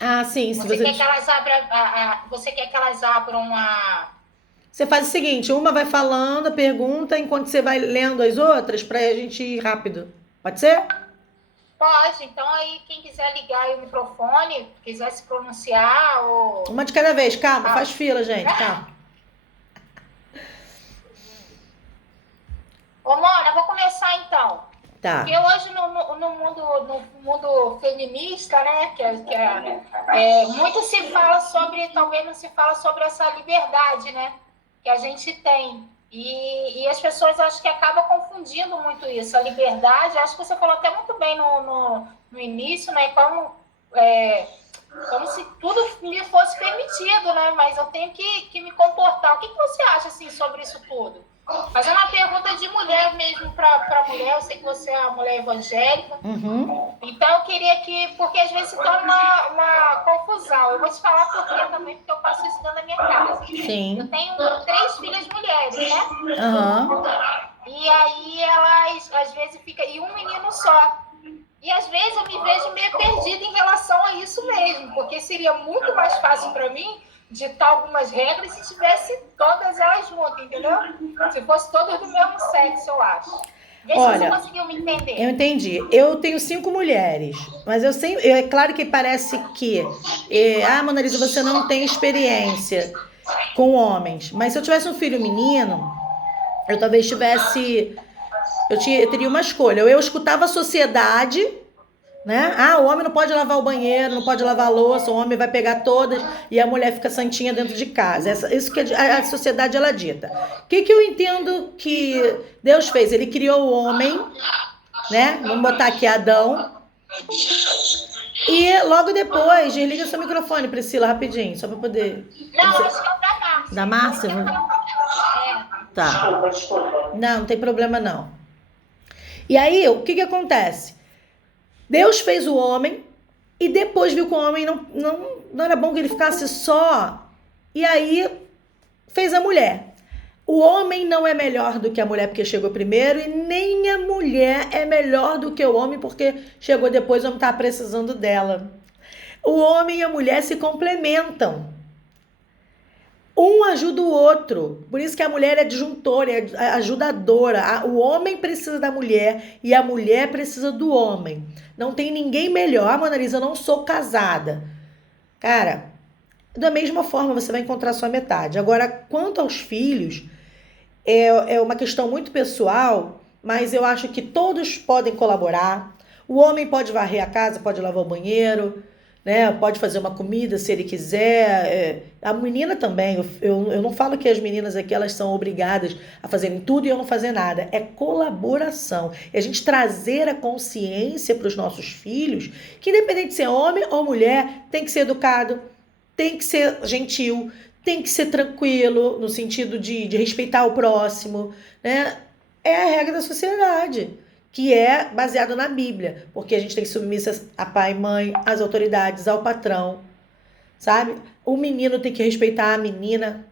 Ah, sim, se Você você... quer que elas abram você quer que elas abram a... Você faz o seguinte, uma vai falando a pergunta enquanto você vai lendo as outras pra gente ir rápido. Pode ser? Pode, então aí quem quiser ligar aí o microfone, quiser se pronunciar ou... Uma de cada vez, calma, Ah, faz fila, gente, calma. ô, Mona, eu vou começar então. Porque Tá. hoje no mundo feminista, né, muito se fala sobre, talvez não se fala sobre essa liberdade, né, que a gente tem. E as pessoas acho que acabam confundindo muito isso, a liberdade, acho que você falou até muito bem no início, né, é, como se tudo me fosse permitido, né, mas eu tenho que me comportar. O que você acha, assim, sobre isso tudo? Fazendo uma pergunta de mulher mesmo para mulher, eu sei que você é uma mulher evangélica, Uhum. então eu queria que, porque às vezes se torna uma confusão. Eu vou te falar por quê também, porque eu faço isso dentro da minha casa. Eu Sim. tenho 3 filhas mulheres, né? Aham. E aí elas às vezes ficam, e um menino só. E às vezes eu me vejo meio perdida em relação a isso mesmo, porque seria muito mais fácil para mim ditar algumas regras se tivesse todas elas juntas, entendeu? Se fosse todas do mesmo sexo, eu acho. Vê se você Olha, conseguiu me eu entender. entendi. Eu tenho 5 mulheres, mas eu sempre. É claro que parece que. Mona Lisa, você não tem experiência com homens. Mas se eu tivesse um filho menino, eu talvez tivesse. Eu teria uma escolha. Ou eu escutava a sociedade, né? O homem não pode lavar o banheiro, não pode lavar a louça, o homem vai pegar todas e a mulher fica santinha dentro de casa. Isso que a sociedade ela dita. O que eu entendo que Deus fez? Ele criou o homem, né? Vamos botar aqui Adão. E logo depois, desliga seu microfone, Priscila, rapidinho, só para poder. Não, acho que é o da Da Márcia. Por Márcia? isso que eu falei. Tá. Desculpa. Não, não tem problema não. E aí, o que acontece? Deus fez o homem e depois viu que o homem não era bom que ele ficasse só. E aí fez a mulher. O homem não é melhor do que a mulher porque chegou primeiro e nem a mulher é melhor do que o homem porque chegou depois e o homem está precisando dela. O homem e a mulher se complementam. Um ajuda o outro. Por isso que a mulher é disjuntora, é ajudadora. O homem precisa da mulher e a mulher precisa do homem. Não tem ninguém melhor. Mona Lisa, eu não sou casada. Cara, da mesma forma você vai encontrar sua metade. Agora, quanto aos filhos, é uma questão muito pessoal, mas eu acho que todos podem colaborar. O homem pode varrer a casa, pode lavar o banheiro, né? Pode fazer uma comida se ele quiser. A menina também. Eu não falo que as meninas aqui elas são obrigadas a fazerem tudo e eu não fazer nada. É colaboração. É a gente trazer a consciência para os nossos filhos que, independente de ser homem ou mulher, tem que ser educado, tem que ser gentil, tem que ser tranquilo, no sentido de respeitar o próximo, né? É a regra da sociedade, que é baseada na Bíblia, porque a gente tem que submissa a pai e mãe, às autoridades, ao patrão, sabe? O menino tem que respeitar a menina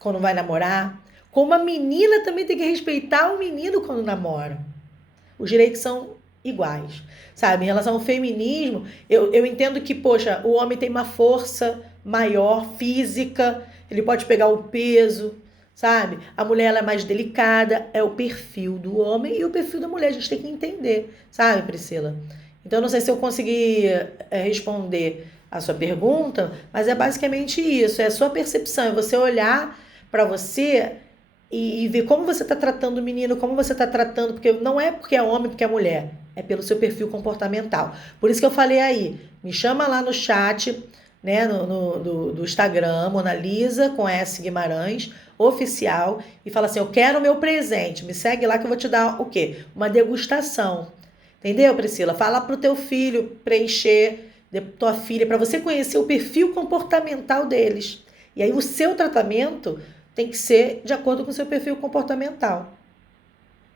quando vai namorar, como a menina também tem que respeitar o menino quando namora. Os direitos são iguais, sabe? Em relação ao feminismo, eu entendo que, poxa, o homem tem uma força maior, física, ele pode pegar o peso, sabe? A mulher ela é mais delicada, é o perfil do homem e o perfil da mulher, a gente tem que entender, sabe, Priscila? Então, não sei se eu consegui responder a sua pergunta, mas é basicamente isso, é a sua percepção, é você olhar para você e ver como você está tratando o menino, como você está tratando, porque não é porque é homem, porque é mulher, é pelo seu perfil comportamental. Por isso que eu falei aí, me chama lá no chat, né, do Instagram, Mona Lisa com S Guimarães, oficial, e fala assim, eu quero o meu presente, me segue lá que eu vou te dar o quê? Uma degustação. Entendeu, Priscila? Fala pro teu filho preencher, tua filha, para você conhecer o perfil comportamental deles. E aí o seu tratamento tem que ser de acordo com o seu perfil comportamental.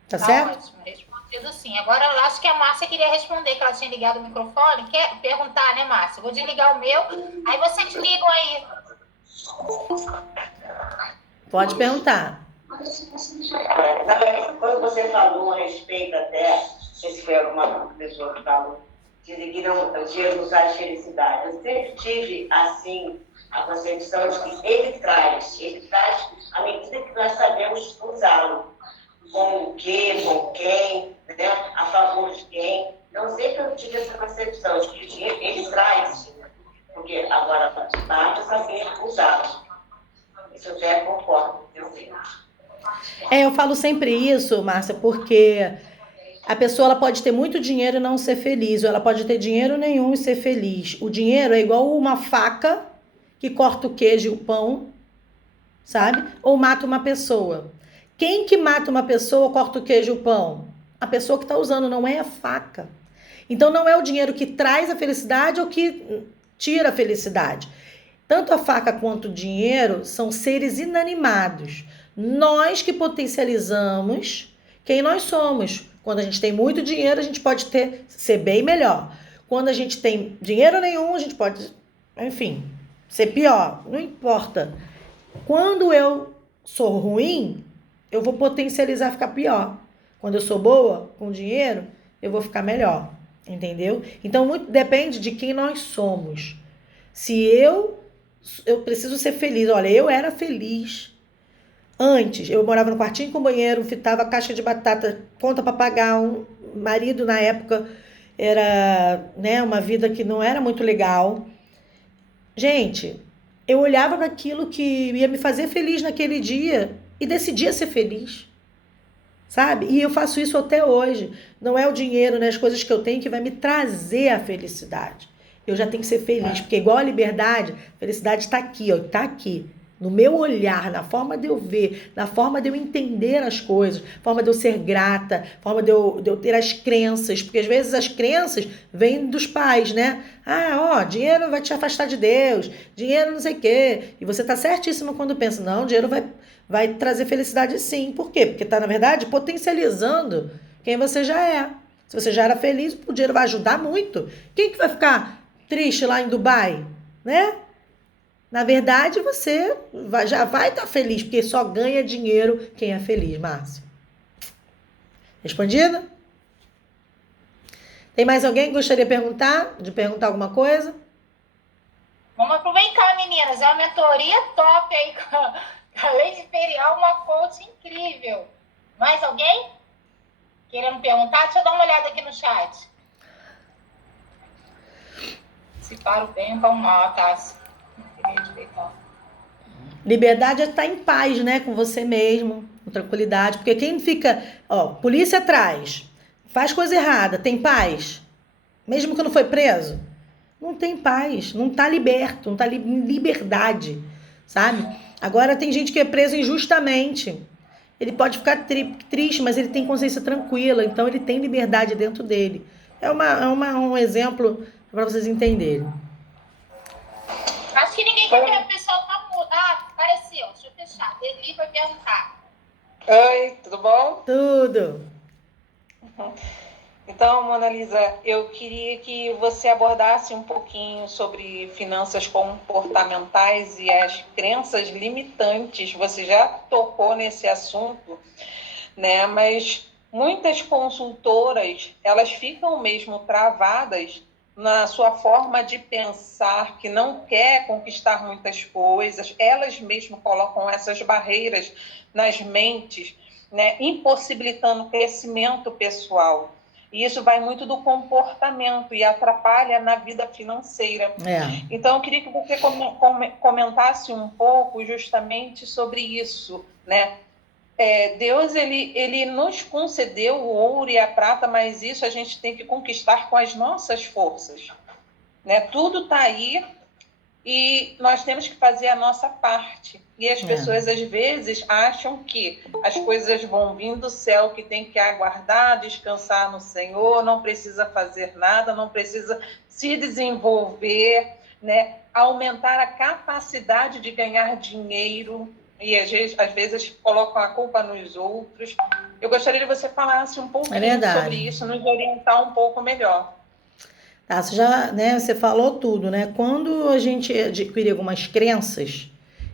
Tá Tá certo? ótimo, respondido sim. Agora eu acho que a Márcia queria responder, que ela tinha ligado o microfone. Quer perguntar, né, Márcia? Vou desligar o meu, aí vocês ligam aí. Pode perguntar. Quando você falou a respeito até, não sei se foi alguma pessoa que falou, dizem que não, o dinheiro não traz felicidade. Eu sempre tive, assim, a concepção de que ele traz à medida que nós sabemos usá-lo. Com o quê, com quem, né? A favor de quem. Então, sempre eu tive essa concepção de que o dinheiro, ele traz, porque agora basta saber usá-lo. Isso eu até concordo, entendeu? Eu falo sempre isso, Márcia, porque a pessoa ela pode ter muito dinheiro e não ser feliz, ou ela pode ter dinheiro nenhum e ser feliz. O dinheiro é igual uma faca que corta o queijo e o pão, sabe? Ou mata uma pessoa. Quem que mata uma pessoa, corta o queijo e o pão? A pessoa que está usando, não é a faca. Então não é o dinheiro que traz a felicidade ou que tira a felicidade. Tanto a faca quanto o dinheiro são seres inanimados. Nós que potencializamos quem nós somos. Quando a gente tem muito dinheiro, a gente pode ser bem melhor. Quando a gente tem dinheiro nenhum, a gente pode, enfim, ser pior. Não importa. Quando eu sou ruim, eu vou potencializar ficar pior. Quando eu sou boa, com dinheiro, eu vou ficar melhor. Entendeu? Então, muito depende de quem nós somos. Se eu preciso ser feliz. Olha, eu era feliz antes. Eu morava no quartinho com banheiro, fitava caixa de batata, conta para pagar. Um marido, na época, era, né, uma vida que não era muito legal. Gente, eu olhava para aquilo que ia me fazer feliz naquele dia e decidia ser feliz, sabe? E eu faço isso até hoje. Não é o dinheiro, né, as coisas que eu tenho que vai me trazer a felicidade. Eu já tenho que ser feliz, porque igual a liberdade, a felicidade está aqui, ó, está aqui. No meu olhar, na forma de eu ver, na forma de eu entender as coisas, forma de eu ser grata, forma de eu ter as crenças, porque às vezes as crenças vêm dos pais, né? Ah, ó, dinheiro vai te afastar de Deus, dinheiro não sei o quê. E você tá certíssimo quando pensa, não, dinheiro vai trazer felicidade sim. Por quê? Porque tá, na verdade, potencializando quem você já é. Se você já era feliz, o dinheiro vai ajudar muito. Quem que vai ficar triste lá em Dubai, né? Na verdade, você já vai estar feliz, porque só ganha dinheiro quem é feliz, Márcia. Respondido? Tem mais alguém que gostaria de perguntar alguma coisa? Vamos aproveitar, meninas. É uma mentoria top aí com a Lei Imperial, uma coach incrível. Mais alguém querendo perguntar? Deixa eu dar uma olhada aqui no chat. Se para o bem, vamos lá, tá? Liberdade é estar em paz, né, com você mesmo, com tranquilidade, porque quem fica, ó, polícia atrás, faz coisa errada, tem paz, mesmo que não foi preso, não tem paz, não tá liberto, não tá em liberdade, sabe? Agora tem gente que é preso injustamente, ele pode ficar triste, mas ele tem consciência tranquila, então ele tem liberdade dentro dele. É um exemplo para vocês entenderem. Acho que ninguém quer ver, o pessoal tá mudo. Ah, apareceu, deixa eu fechar. Deli vai perguntar. Oi, tudo bom? Tudo. Então, Mona Lisa, eu queria que você abordasse um pouquinho sobre finanças comportamentais e as crenças limitantes. Você já tocou nesse assunto, né? Mas muitas consultoras, elas ficam mesmo travadas na sua forma de pensar, que não quer conquistar muitas coisas, elas mesmas colocam essas barreiras nas mentes, né, impossibilitando o crescimento pessoal. E isso vai muito do comportamento e atrapalha na vida financeira. Então, eu queria que você comentasse um pouco justamente sobre isso, né? Deus, ele nos concedeu o ouro e a prata, mas isso a gente tem que conquistar com as nossas forças, né? Tudo está aí e nós temos que fazer a nossa parte. E as pessoas, às vezes, acham que as coisas vão vir do céu, que tem que aguardar, descansar no Senhor, não precisa fazer nada, não precisa se desenvolver, né? Aumentar a capacidade de ganhar dinheiro. E às vezes colocam a culpa nos outros. Eu gostaria que você falasse um pouquinho sobre isso, nos orientar um pouco melhor. Tá, você falou tudo, né? Quando a gente adquire algumas crenças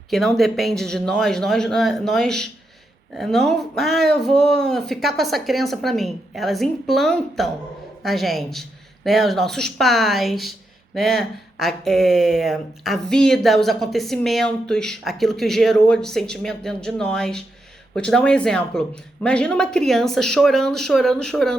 que não dependem de nós não, eu vou ficar com essa crença para mim. Elas implantam na gente. né? Os nossos pais, né? A vida, os acontecimentos, aquilo que gerou de sentimento dentro de nós. Vou te dar um exemplo. Imagina uma criança chorando,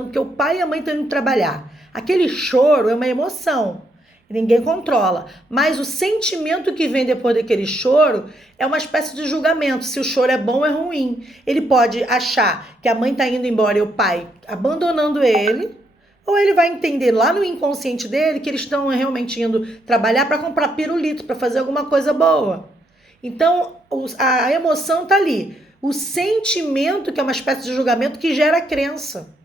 porque o pai e a mãe estão indo trabalhar. Aquele choro é uma emoção. Ninguém controla. Mas o sentimento que vem depois daquele choro é uma espécie de julgamento. Se o choro é bom ou é ruim. Ele pode achar que a mãe está indo embora e o pai abandonando ele. Ou ele vai entender lá no inconsciente dele que eles estão realmente indo trabalhar para comprar pirulito, para fazer alguma coisa boa. Então, a emoção está ali. O sentimento, que é uma espécie de julgamento, que gera a crença.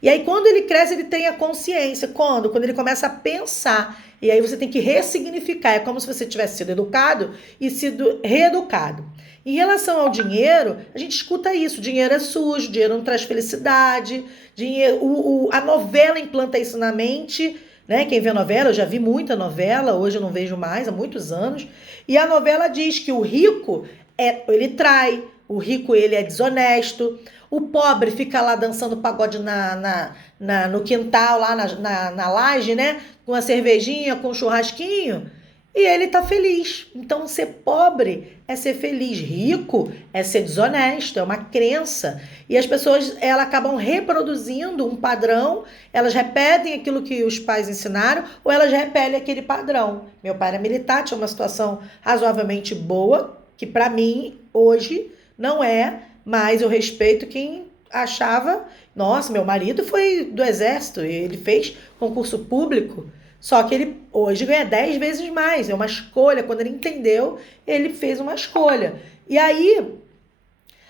E aí, quando ele cresce, ele tem a consciência. Quando ele começa a pensar. E aí você tem que ressignificar. É como se você tivesse sido educado e sido reeducado. Em relação ao dinheiro, a gente escuta isso. Dinheiro é sujo, dinheiro não traz felicidade. A novela implanta isso na mente, né? Quem vê novela, eu já vi muita novela, hoje eu não vejo mais, há muitos anos. E a novela diz que o rico, ele trai, o rico ele é desonesto. O pobre fica lá dançando pagode no quintal, lá na laje, né? Com a cervejinha, com o churrasquinho. E ele tá feliz. Então, ser pobre é ser feliz. Rico é ser desonesto, é uma crença. E as pessoas, elas acabam reproduzindo um padrão, elas repetem aquilo que os pais ensinaram, ou elas repelem aquele padrão. Meu pai era militar, tinha uma situação razoavelmente boa, que para mim, hoje, não é, mas eu respeito quem achava, nossa, meu marido foi do exército, ele fez concurso público, só que ele hoje ganha 10 vezes mais, é uma escolha, quando ele entendeu, ele fez uma escolha. E aí,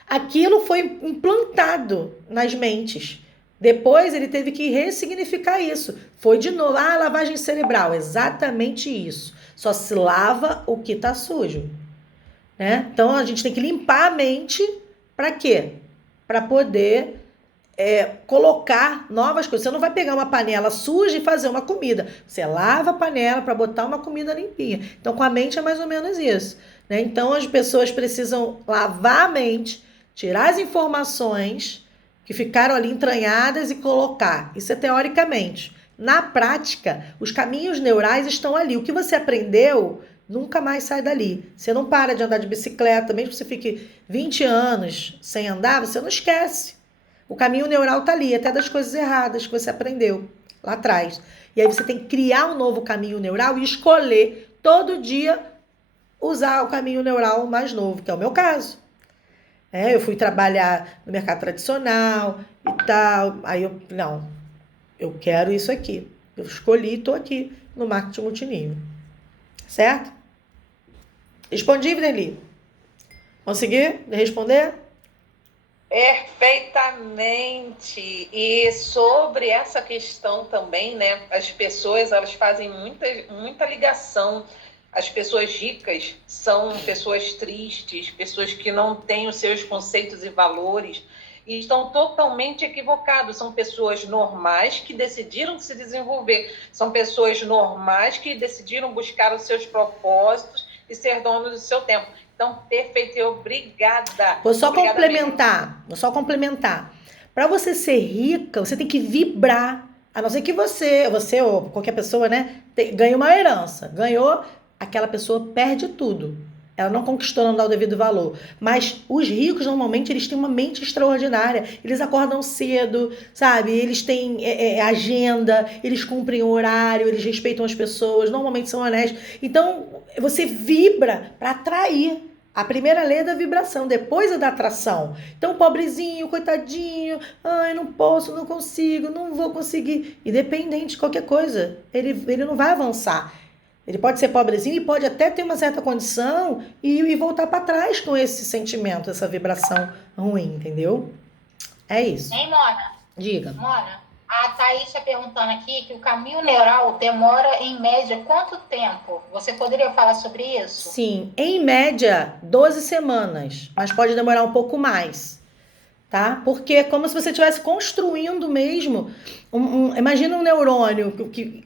aquilo foi implantado nas mentes. Depois ele teve que ressignificar isso. Foi de novo, lavagem cerebral, exatamente isso. Só se lava o que está sujo. Né? Então, a gente tem que limpar a mente para quê? Para poder colocar novas coisas. Você não vai pegar uma panela suja e fazer uma comida. Você lava a panela para botar uma comida limpinha. Então, com a mente é mais ou menos isso. Né? Então, as pessoas precisam lavar a mente, tirar as informações que ficaram ali entranhadas e colocar. Isso é teoricamente. Na prática, os caminhos neurais estão ali. O que você aprendeu nunca mais sai dali. Você não para de andar de bicicleta, mesmo que você fique 20 anos sem andar, você não esquece. O caminho neural está ali, até das coisas erradas que você aprendeu lá atrás. E aí você tem que criar um novo caminho neural e escolher todo dia usar o caminho neural mais novo, que é o meu caso. Eu fui trabalhar no mercado tradicional e tal. Aí eu quero isso aqui. Eu escolhi e estou aqui no marketing multinível. Certo? Respondi, Videli? Consegui responder? Perfeitamente. E sobre essa questão também, né? As pessoas, elas fazem muita ligação. As pessoas ricas são pessoas tristes, pessoas que não têm os seus conceitos e valores e estão totalmente equivocados. São pessoas normais que decidiram se desenvolver. São pessoas normais que decidiram buscar os seus propósitos e ser donos do seu tempo. Então, perfeito, e obrigada. Vou só complementar. Para você ser rica, você tem que vibrar. A não ser que você ou qualquer pessoa, né, ganhe uma herança. Ganhou, aquela pessoa perde tudo. Ela não conquistou, não dá o devido valor. Mas os ricos, normalmente, eles têm uma mente extraordinária. Eles acordam cedo, sabe? Eles têm agenda, eles cumprem o horário, eles respeitam as pessoas, normalmente são honestos. Então, você vibra para atrair. A primeira lei é da vibração, depois é da atração. Então, pobrezinho, coitadinho, não posso, não consigo, não vou conseguir. Independente de qualquer coisa, ele não vai avançar. Ele pode ser pobrezinho e pode até ter uma certa condição e voltar para trás com esse sentimento, essa vibração ruim, entendeu? É isso. Hein, Mona? Diga. Mona, a Thaís está perguntando aqui que o caminho neural demora, em média, quanto tempo? Você poderia falar sobre isso? Sim, em média, 12 semanas, mas pode demorar um pouco mais, tá? Porque é como se você estivesse construindo mesmo. Imagina um neurônio que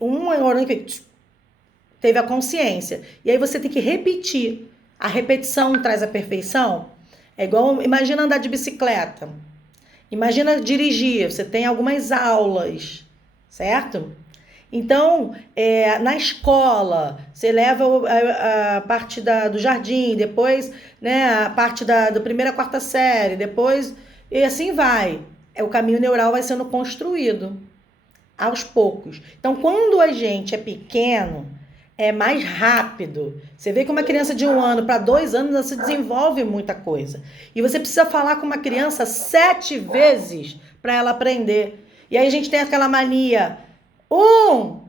teve a consciência. E aí você tem que repetir. A repetição traz a perfeição. É igual, imagina andar de bicicleta. Imagina dirigir. Você tem algumas aulas, certo? Então, na escola, você leva a parte do jardim, depois, né, a parte da primeira à quarta série, depois, e assim vai. O caminho neural vai sendo construído aos poucos. Então, quando a gente é pequeno, é mais rápido. Você vê que uma criança de 1 ano para 2 anos, ela se desenvolve muita coisa. E você precisa falar com uma criança 7 vezes para ela aprender. E aí a gente tem aquela mania... 1,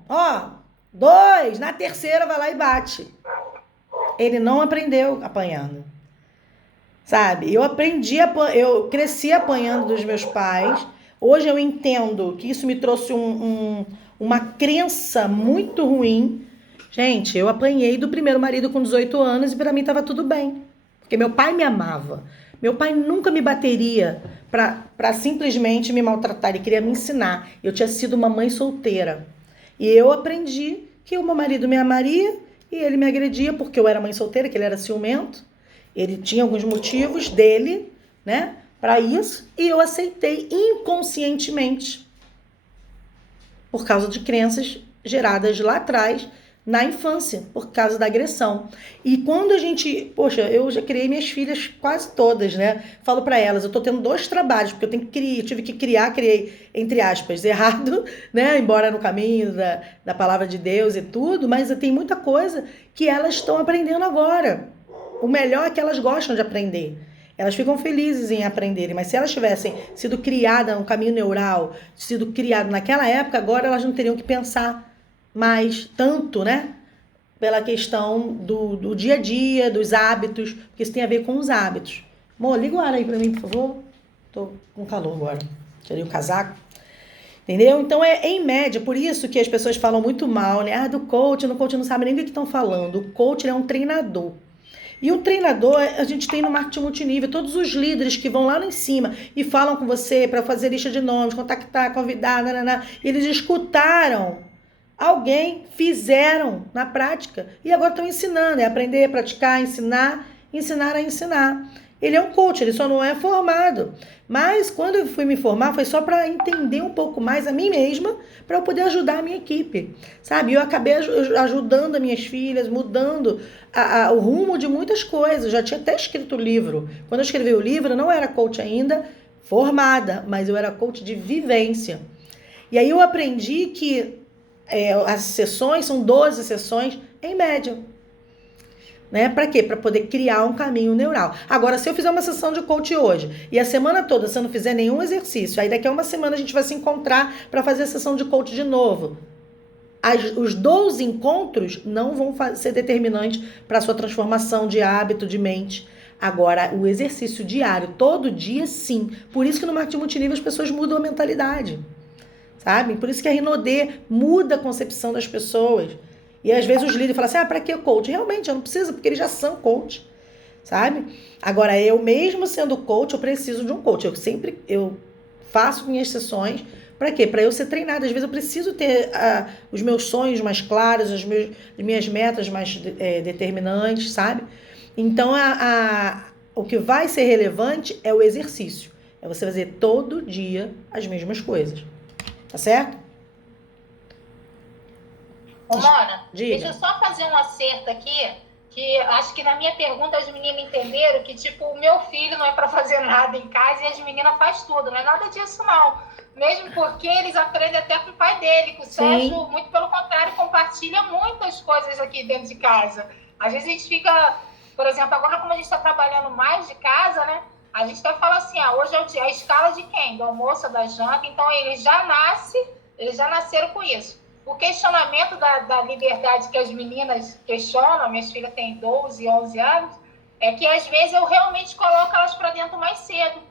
2, na terceira vai lá e bate. Ele não aprendeu apanhando. Sabe? Eu cresci apanhando dos meus pais. Hoje eu entendo que isso me trouxe uma crença muito ruim. Gente, eu apanhei do primeiro marido com 18 anos e para mim estava tudo bem. Porque meu pai me amava. Meu pai nunca me bateria para simplesmente me maltratar. Ele queria me ensinar. Eu tinha sido uma mãe solteira. E eu aprendi que o meu marido me amaria e ele me agredia porque eu era mãe solteira, que ele era ciumento. Ele tinha alguns motivos dele, né, para isso. E eu aceitei inconscientemente. Por causa de crenças geradas lá atrás, na infância, por causa da agressão. E quando a gente... Poxa, eu já criei minhas filhas quase todas, né? Falo para elas, eu tô tendo 2 trabalhos, porque eu tive que criei, entre aspas, errado, né? Embora no caminho da palavra de Deus e tudo, mas tem muita coisa que elas estão aprendendo agora. O melhor é que elas gostam de aprender. Elas ficam felizes em aprenderem, mas se elas tivessem sido criadas no caminho neural, sido criadas naquela época, agora elas não teriam que pensar mais tanto, né? Pela questão do dia a dia, dos hábitos, porque isso tem a ver com os hábitos. Amor, liga o ar aí pra mim, por favor. Tô com calor agora. Tirei o casaco. Entendeu? Então, em média, por isso que as pessoas falam muito mal, né? Do coach, no coach não sabe nem do que estão falando. O coach é um treinador. E o treinador, a gente tem no marketing multinível, todos os líderes que vão lá em cima e falam com você para fazer lista de nomes, contactar, convidar, eles escutaram alguém, fizeram na prática e agora estão ensinando. É aprender, praticar, ensinar a ensinar. Ele é um coach, ele só não é formado. Mas quando eu fui me formar, foi só para entender um pouco mais a mim mesma, para eu poder ajudar a minha equipe, sabe? Eu acabei ajudando as minhas filhas, mudando o rumo de muitas coisas. Já tinha até escrito o livro. Quando eu escrevi o livro, eu não era coach ainda formada, mas eu era coach de vivência. E aí eu aprendi que as sessões são 12 sessões em média. Né? Para quê? Para poder criar um caminho neural. Agora, se eu fizer uma sessão de coach hoje e a semana toda você não fizer nenhum exercício, aí daqui a uma semana a gente vai se encontrar para fazer a sessão de coach de novo. Os 12 encontros não vão ser determinantes para a sua transformação de hábito, de mente. Agora, o exercício diário, todo dia, sim. Por isso que no marketing multinível as pessoas mudam a mentalidade. Sabe? Por isso que a Rinodê muda a concepção das pessoas. E às vezes os líderes falam assim, para que coach? Realmente, eu não preciso, porque eles já são coach, sabe? Agora, eu mesmo sendo coach, eu preciso de um coach. Eu faço minhas sessões, para quê? Para eu ser treinada. Às vezes eu preciso ter os meus sonhos mais claros, as minhas metas mais determinantes, sabe? Então, o que vai ser relevante é o exercício. É você fazer todo dia as mesmas coisas. Tá certo? Ô, Mona, diga. Deixa eu só fazer um acerto aqui, que acho que na minha pergunta as meninas entenderam que, tipo, o meu filho não é para fazer nada em casa e as meninas fazem tudo. Não é nada disso, não. Mesmo porque eles aprendem até com o pai dele, com o Sérgio, muito pelo contrário, compartilha muitas coisas aqui dentro de casa. Às vezes a gente fica, por exemplo, agora como a gente está trabalhando mais de casa, né? A gente até fala assim, hoje é o dia, a escala de quem? Do almoço, da janta. Então, eles já nasceram com isso. O questionamento da liberdade que as meninas questionam, minhas filhas têm 12, 11 anos, é que às vezes eu realmente coloco elas para dentro mais cedo.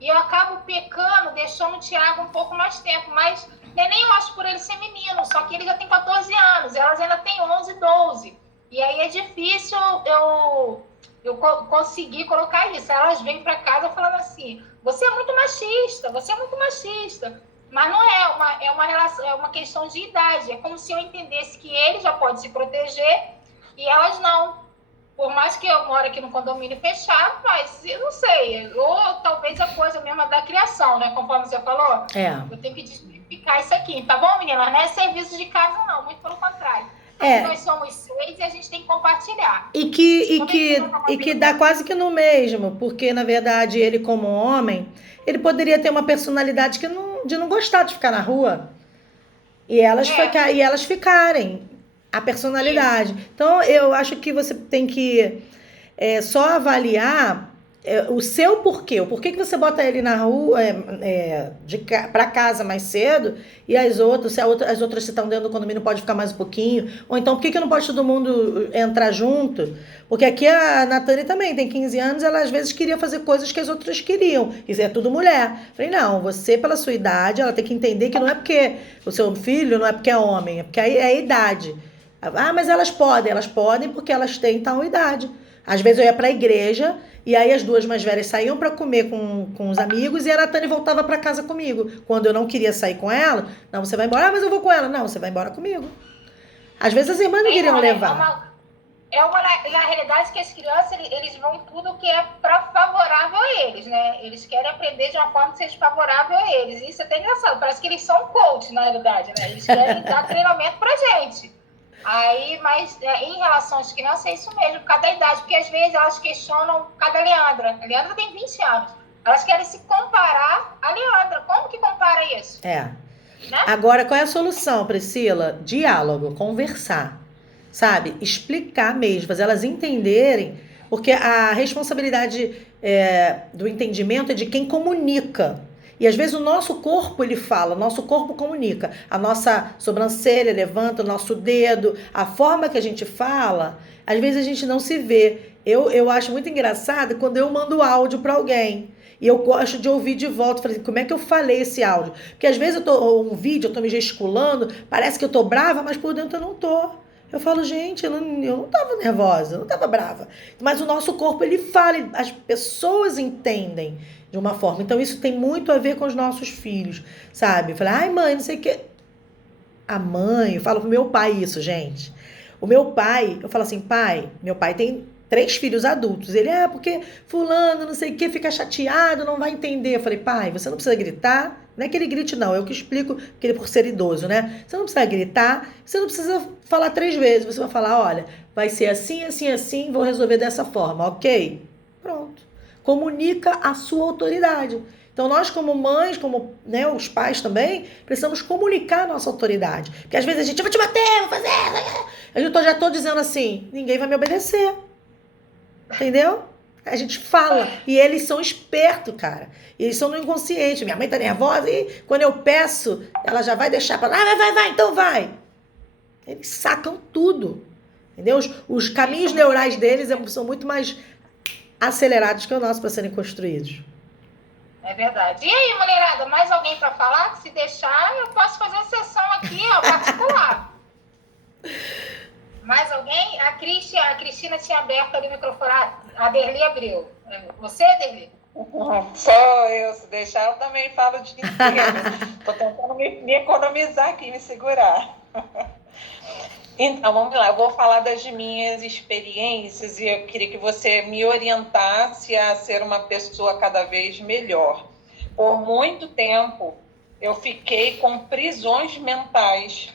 E eu acabo pecando, deixando o Thiago um pouco mais tempo. Mas nem eu acho por ele ser menino, só que ele já tem 14 anos, elas ainda têm 11, 12. E aí é difícil eu conseguir colocar isso. Elas vêm para casa falando assim, você é muito machista, você é muito machista. Mas não é uma relação, é uma questão de idade. É como se eu entendesse que ele já pode se proteger e elas não. Por mais que eu moro aqui no condomínio fechado, mas eu não sei. Ou talvez a coisa mesmo da criação, né? Conforme você falou. Eu tenho que simplificar isso aqui, tá bom, meninas? Não é serviço de casa, não, muito pelo contrário. Nós somos 6 e a gente tem que compartilhar. E que dá quase que no mesmo, porque, na verdade, ele como homem, ele poderia ter uma personalidade de não gostar de ficar na rua. E elas ficarem a personalidade. Então, eu acho que você tem que só avaliar o seu porquê. O porquê que você bota ele na rua, para casa mais cedo, e as outras, se as outras que estão dentro do condomínio pode ficar mais um pouquinho. Ou então, por que não pode todo mundo entrar junto? Porque aqui a Natane também tem 15 anos, ela às vezes queria fazer coisas que as outras queriam. Isso é tudo mulher. Falei, não, você pela sua idade, ela tem que entender que não é porque o seu filho, não é porque é homem, é porque é a idade. Ah, mas elas podem porque elas têm tal idade. Às vezes eu ia para a igreja e aí as duas mais velhas saíam para comer com os amigos e a Natane voltava para casa comigo. Quando eu não queria sair com ela, não, você vai embora. Ah, mas eu vou com ela. Não, você vai embora comigo. Às vezes as irmãs não queriam levar. Na realidade que as crianças, eles vão tudo que é para favorável a eles, né? Eles querem aprender de uma forma que seja favorável a eles. Isso é até engraçado. Parece que eles são coach, na realidade, né? Eles querem dar treinamento pra gente. Aí, mas em relação às crianças, é isso mesmo, cada idade, porque às vezes elas questionam cada Leandra. A Leandra tem 20 anos. Elas querem se comparar a Leandra. Como que compara isso? Né? Agora, qual é a solução, Priscila? Diálogo, conversar, sabe? Explicar mesmo, fazer elas entenderem, porque a responsabilidade do entendimento é de quem comunica. E às vezes o nosso corpo, ele fala, o nosso corpo comunica. A nossa sobrancelha levanta, o nosso dedo, a forma que a gente fala, às vezes a gente não se vê. Eu acho muito engraçado quando eu mando áudio para alguém. E eu gosto de ouvir de volta. Falei, como é que eu falei esse áudio? Porque às vezes um vídeo, eu tô me gesticulando, parece que eu tô brava, mas por dentro eu não tô. Eu falo, gente, eu não tava nervosa, eu não tava brava. Mas o nosso corpo, ele fala, as pessoas entendem de uma forma. Então, isso tem muito a ver com os nossos filhos, sabe? Eu falei, ai, mãe, não sei o quê. A mãe, eu falo pro meu pai isso, gente. O meu pai, eu falo assim, pai, meu pai tem 3 filhos adultos. Ele, porque fulano, não sei o quê, fica chateado, não vai entender. Eu falei, pai, você não precisa gritar. Não é que ele grite, não. Eu que explico que ele por ser idoso, né? Você não precisa gritar, você não precisa falar 3 vezes. Você vai falar, olha, vai ser assim, assim, assim, vou resolver dessa forma, ok? Pronto. Comunica a sua autoridade. Então, nós como mães, como os pais também, precisamos comunicar a nossa autoridade. Porque às vezes a gente, eu vou te bater, vou fazer... Eu já estou dizendo assim, ninguém vai me obedecer. Entendeu? A gente fala. E eles são espertos, cara. E eles são no inconsciente. Minha mãe tá nervosa e quando eu peço, ela já vai deixar para lá. Vai, então vai. Eles sacam tudo. Entendeu? Os caminhos neurais deles são muito mais acelerados que o nosso para serem construídos. É verdade. E aí, mulherada, mais alguém para falar? Que se deixar, eu posso fazer uma sessão aqui, particular. Mais alguém? A Cristina tinha aberto ali o microfone. A Derli abriu. Você, Derli? Só eu. Se deixar, eu também falo o dia inteiro. Estou tentando me economizar aqui, me segurar. Então, vamos lá. Eu vou falar das minhas experiências e eu queria que você me orientasse a ser uma pessoa cada vez melhor. Por muito tempo, eu fiquei com prisões mentais.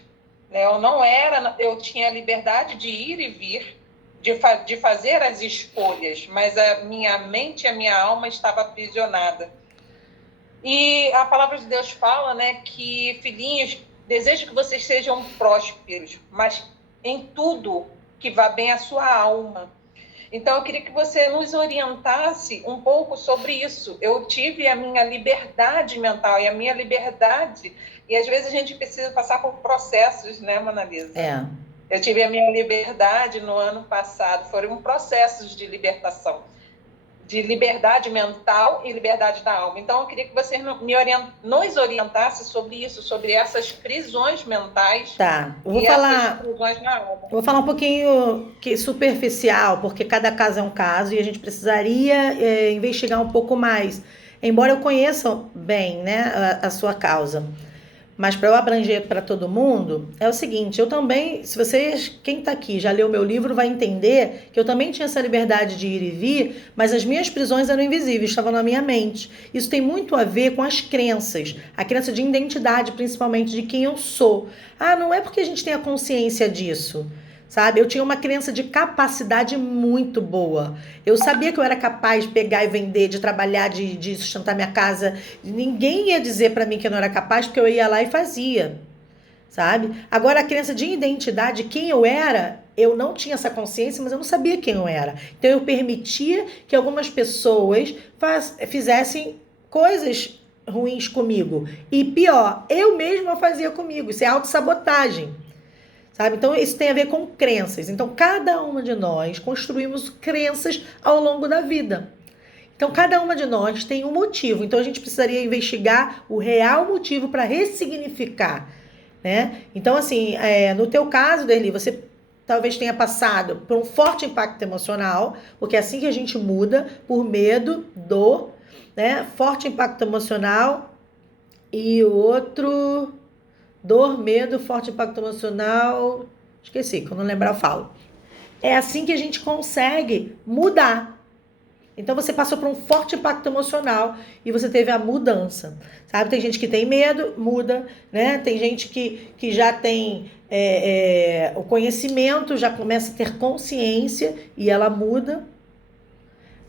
Eu tinha liberdade de ir e vir, de fazer as escolhas, mas a minha mente e a minha alma estavam aprisionadas. E a palavra de Deus fala, que filhinhos, desejo que vocês sejam prósperos, mas em tudo que vá bem a sua alma. Então, eu queria que você nos orientasse um pouco sobre isso. Eu tive a minha liberdade mental e a minha liberdade... E, às vezes, a gente precisa passar por processos, né, Manalisa? Eu tive a minha liberdade no ano passado. Foram processos de libertação. De liberdade mental e liberdade da alma. Então, eu queria que você nos orientasse sobre isso, sobre essas prisões mentais. Tá, essas prisões na alma. Vou falar um pouquinho superficial, porque cada caso é um caso e a gente precisaria investigar um pouco mais. Embora eu conheça bem, a sua causa. mas para eu abranger para todo mundo, é o seguinte, eu também, se vocês, quem está aqui já leu meu livro, vai entender que eu também tinha essa liberdade de ir e vir, mas as minhas prisões eram invisíveis, estavam na minha mente. Isso tem muito a ver com as crenças, a crença de identidade, principalmente de quem eu sou. Ah, não é porque a gente tem a consciência disso, sabe? Eu tinha uma crença de capacidade muito boa. Eu sabia que eu era capaz de pegar e vender, de trabalhar, de sustentar minha casa. Ninguém ia dizer para mim que eu não era capaz, porque eu ia lá e fazia, sabe? Agora, a crença de identidade, quem eu era, eu não tinha essa consciência, mas eu não sabia quem eu era. Então, eu permitia que algumas pessoas fizessem coisas ruins comigo. E pior, eu mesma fazia comigo. Isso é autossabotagem. Sabe? Então, isso tem a ver com crenças. Então, cada uma de nós construímos crenças ao longo da vida. Então, cada uma de nós tem um motivo. Então, a gente precisaria investigar o real motivo para ressignificar, né? Então, assim, no teu caso, Derli, você talvez tenha passado por um forte impacto emocional, porque é assim que a gente muda, por medo, dor, né? Forte impacto emocional e o outro... Dor, medo, forte impacto emocional. Esqueci, quando eu lembrar eu falo. É assim que a gente consegue mudar. Então você passou por um forte impacto emocional e você teve a mudança. Sabe? Tem gente que tem medo, muda, né? Tem gente que já tem o conhecimento, já começa a ter consciência e ela muda.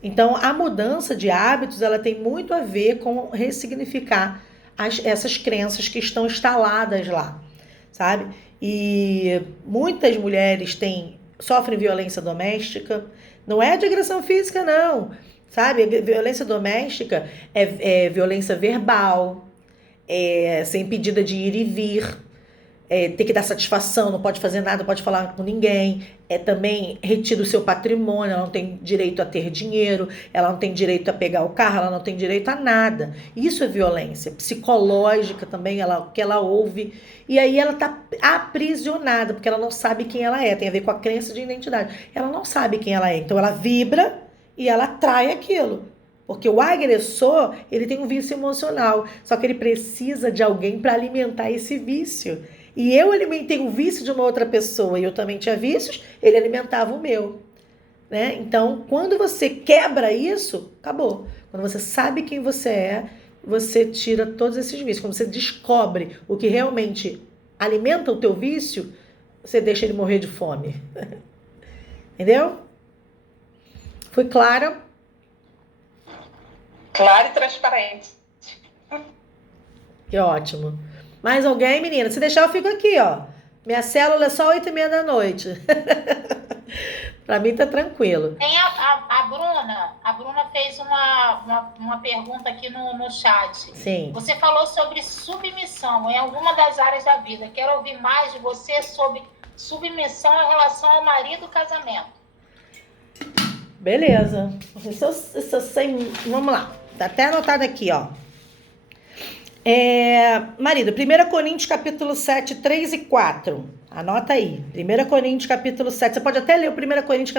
Então a mudança de hábitos, ela tem muito a ver com ressignificar essas crenças que estão instaladas lá, sabe? E muitas mulheres sofrem violência doméstica, não é de agressão física, não, sabe? Violência doméstica é violência verbal, ser impedida de ir e vir, ter que dar satisfação, não pode fazer nada, não pode falar com ninguém, também retira o seu patrimônio, ela não tem direito a ter dinheiro, ela não tem direito a pegar o carro, ela não tem direito a nada. Isso é violência psicológica também, que ela ouve, e aí ela está aprisionada, porque ela não sabe quem ela é, tem a ver com a crença de identidade. Ela não sabe quem ela é, então ela vibra e ela atrai aquilo. Porque o agressor, ele tem um vício emocional, só que ele precisa de alguém para alimentar esse vício. E eu alimentei o vício de uma outra pessoa e eu também tinha vícios, ele alimentava o meu, né? Então, quando você quebra isso, acabou. Quando você sabe quem você é, você tira todos esses vícios. Quando você descobre o que realmente alimenta o teu vício, você deixa ele morrer de fome. Entendeu? Foi clara? Clara e transparente. Que ótimo. Mais alguém, menina? Se deixar, eu fico aqui, ó. Minha célula é só 8h30 da noite. Pra mim tá tranquilo. Tem a Bruna. A Bruna fez uma pergunta aqui no chat. Sim. Você falou sobre submissão em alguma das áreas da vida. Quero ouvir mais de você sobre submissão em relação ao marido e casamento. Beleza. Vamos lá. Tá até anotado aqui, ó. Marido, 1 Coríntios capítulo 7, 3 e 4. Anota aí. 1 Coríntios capítulo 7. Você pode até ler o 1 Coríntios